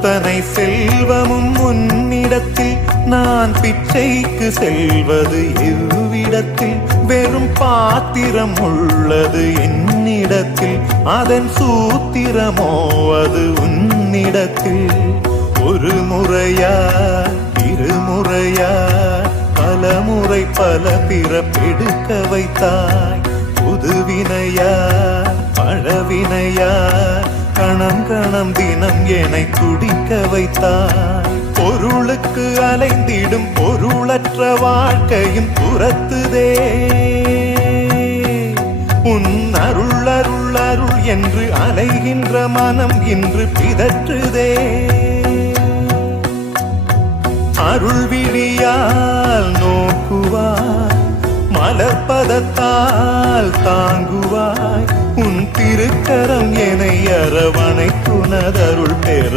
அத்தனை செல்வமும் உன்னிடத்தில் நான் பிச்சைக்கு செல்வது எவ்விடத்தில் வெறும் பாத்திரம் உள்ளது என்னிடத்தில் அதன் சூத்திரமோ அது உன்னிடத்தில் ஒரு முறையா இருமுறையா பல முறை பல பிறப்பெடுக்க வைத்தாய் புதுவினையா பழவினையா கணம் கணம் தினம் என்னை துடிக்க வைத்தாய் பொருளுக்கு அலைந்திடும் பொருளற்ற வாழ்க்கையும் துரத்துதே உன் அருள் அருள் அருள் என்று அலைகின்ற மனம் இன்று பிதற்றுதே அருள் விழியால் நோக்குவாய் மலர்பதத்தால் தாங்குவாய் உன் திருக்கரம் என்னை அரவணைத்துனதருள் பெற